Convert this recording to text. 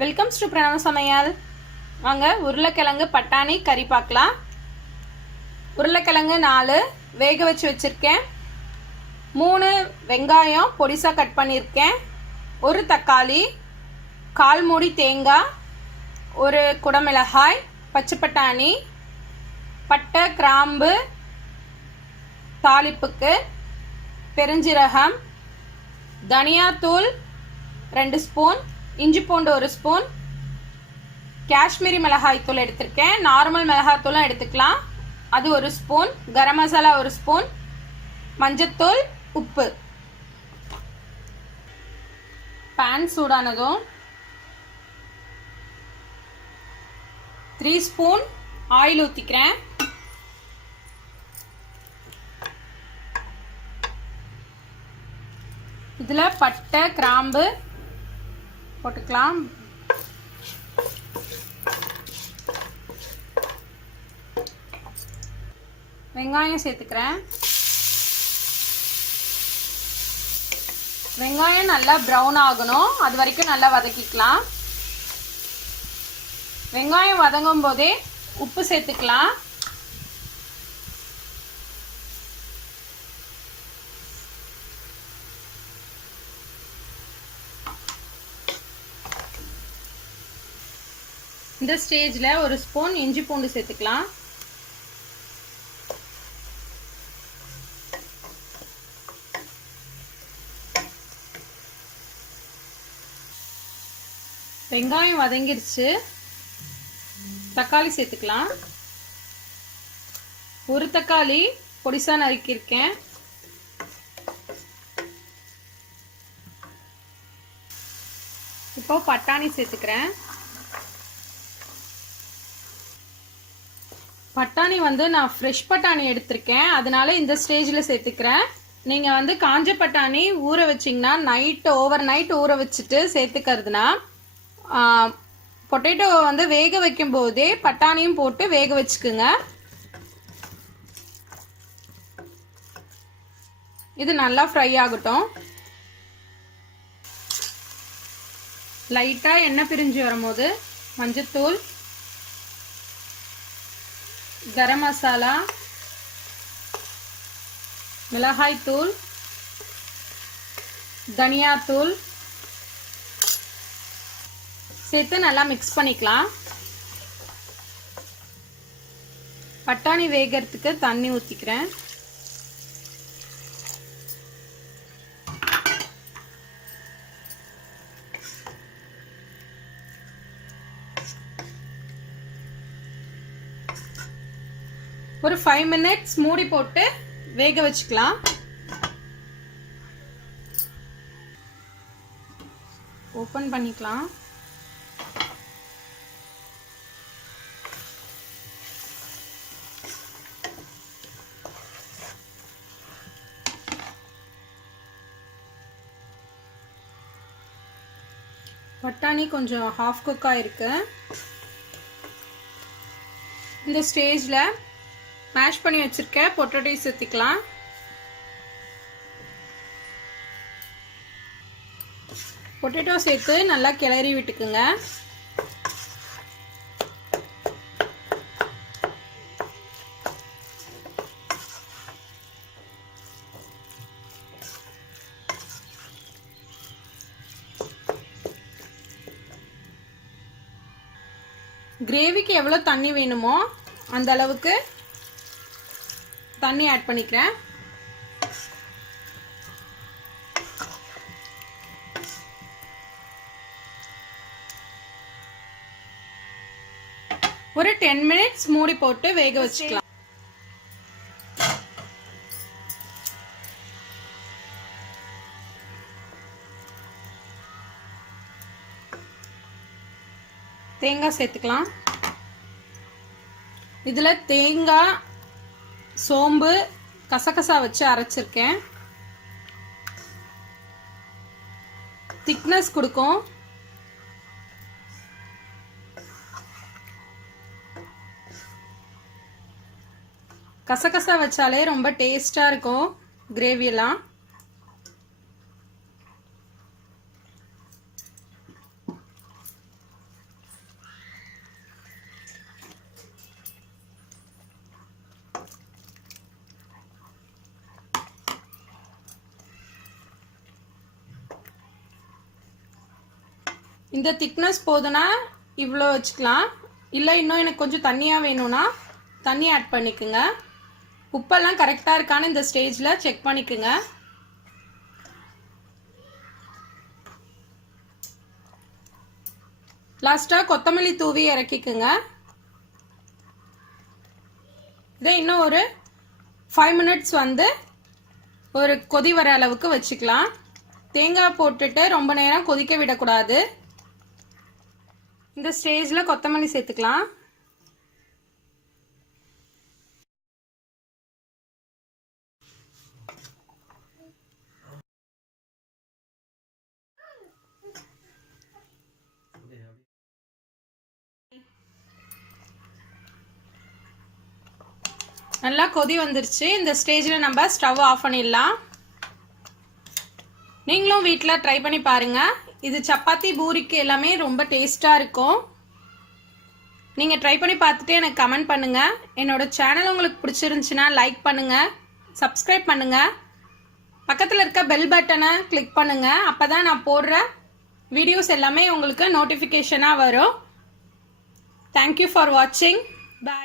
Welcomes to Pranav Samayal. வாங்க உருளைக்கிழங்கு பட்டாணி கறி பார்க்கலாம். உருளைக்கிழங்கு 4 வேக வச்சு வச்சிருக்கேன். 3 வெங்காயம் பொடிசா கட் பண்ணியிருக்கேன். 1 தக்காளி, 1/4 மூடி தேங்காய், 1 குடமிளகாய், பச்சை பட்டாணி, பட்டை கிராம்பு தாளிப்புக்கு, பெருஞ்சீரகம், தனியாத்தூள் 2 ஸ்பூன், இஞ்சி பூண்டு 1 ஸ்பூன், காஷ்மீரி மிளகாய் தூள் எடுத்திருக்கேன். நார்மல் மிளகாய் தூளும் எடுத்துக்கலாம், அது 1 ஸ்பூன், கரம் மசாலா 1 ஸ்பூன், மஞ்சத்தூள், உப்பு. பேன் சூடானதும் 3 ஸ்பூன் ஆயில் ஊற்றிக்கிறேன். இதில் பட்டை கிராம்பு போட்டுக்கலாம். வெங்காயம் சேர்த்துக்கிறேன். வெங்காயம் நல்லா ப்ரௌன் ஆகணும், அது வரைக்கும் நல்லா வதக்கிக்கலாம். வெங்காயம் வதங்கும் போதே உப்பு சேர்த்துக்கலாம். இந்த ஸ்டேஜ்ல 1 ஸ்பூன் இஞ்சி பூண்டு சேர்த்துக்கலாம். வெங்காயம் வதங்கிடுச்சு, தக்காளி சேர்த்துக்கலாம். 1 தக்காளி பொடிசா நறுக்கியிருக்கேன். இப்போ பட்டாணி சேர்த்துக்கிறேன். பட்டாணி நான் ஃப்ரெஷ் பட்டாணி எடுத்திருக்கேன், அதனால இந்த ஸ்டேஜில் சேர்த்துக்கிறேன். நீங்கள் காஞ்ச பட்டாணி ஊற வச்சிங்கன்னா ஓவர் நைட் ஊற வச்சுட்டு சேர்த்துக்கிறதுனா பொட்டேட்டோ வேக வைக்கும் போதே பட்டாணியும் போட்டு வேக வச்சுக்குங்க. இது நல்லா ஃப்ரை ஆகட்டும். லைட்டாக எண்ணெய் பிரிஞ்சு வரும்போது மஞ்சத்தூள், கரம் மசாலா, மிளகாய் தூள், தனியாத்தூள் சேர்த்து நல்லா மிக்ஸ் பண்ணிக்கலாம். பட்டாணி வேகிறதுக்கு தண்ணி ஊற்றிக்கிறேன். ஒரு 5 மினிட்ஸ் மூடி போட்டு வேக வச்சுக்கலாம். ஓபன் பண்ணிக்கலாம். பட்டாணி கொஞ்சம் ஹாஃப் குக் ஆயிருக்கு. இந்த ஸ்டேஜ்ல மேஷ் பண்ணி வச்சிருக்க பொட்டேட்டோ சேர்த்துக்கலாம். பொட்டேட்டோ சேர்த்து நல்லா கிளறி விட்டுக்குங்க. கிரேவிக்கு எவ்வளோ தண்ணி வேணுமோ அந்த அளவுக்கு தண்ணி ஆட் பண்ணிக்கிறேன். ஒரு 10 மினிட்ஸ் மூடி போட்டு வேக வச்சுக்கலாம். தேங்காய் சேர்த்துக்கலாம். இதுல தேங்காய், சோம்பு, கசகசா வச்சு அரைச்சிருக்கேன். திக்னஸ் கொடுக்கும். கசகசா வச்சாலே ரொம்ப டேஸ்ட்டாக இருக்கும் கிரேவியெல்லாம். இந்த திக்னஸ் போதுனா இவ்வளோ வச்சுக்கலாம். இல்லை இன்னும் எனக்கு கொஞ்சம் தண்ணியாக வேணும்னா தண்ணி ஆட் பண்ணிக்கோங்க. உப்பெல்லாம் கரெக்டாக இருக்கான்னு இந்த ஸ்டேஜில் செக் பண்ணிக்கோங்க. லாஸ்ட்டாக கொத்தமல்லி தூவி இறக்கிக்குங்க. இதை இன்னும் ஒரு 5 மினிட்ஸ் வந்து ஒரு கொதி வர அளவுக்கு வச்சுக்கலாம். தேங்காய் போட்டுட்டு ரொம்ப நேரம் கொதிக்க விடக்கூடாது. இந்த ஸ்டேஜில் கொத்தமல்லி சேர்த்துக்கலாம். நல்லா கொதி வந்துருச்சு. இந்த ஸ்டேஜில் நம்ம ஸ்டவ் ஆஃப் பண்ணிடலாம். நீங்களும் வீட்டில் ட்ரை பண்ணி பாருங்கள். இது சப்பாத்தி பூரிக்கு எல்லாமே ரொம்ப டேஸ்ட்டாக இருக்கும். நீங்கள் ட்ரை பண்ணி பார்த்துட்டு எனக்கு கமெண்ட் பண்ணுங்கள். என்னோட சேனல் உங்களுக்கு பிடிச்சிருந்துச்சுன்னா லைக் பண்ணுங்கள், சப்ஸ்கிரைப் பண்ணுங்கள், பக்கத்தில் இருக்க பெல் பட்டனை கிளிக் பண்ணுங்கள். அப்போ தான் நான் போடுற வீடியோஸ் எல்லாமே உங்களுக்கு நோட்டிஃபிகேஷனாக வரும். தேங்க்யூ ஃபார் வாட்சிங். பாய்.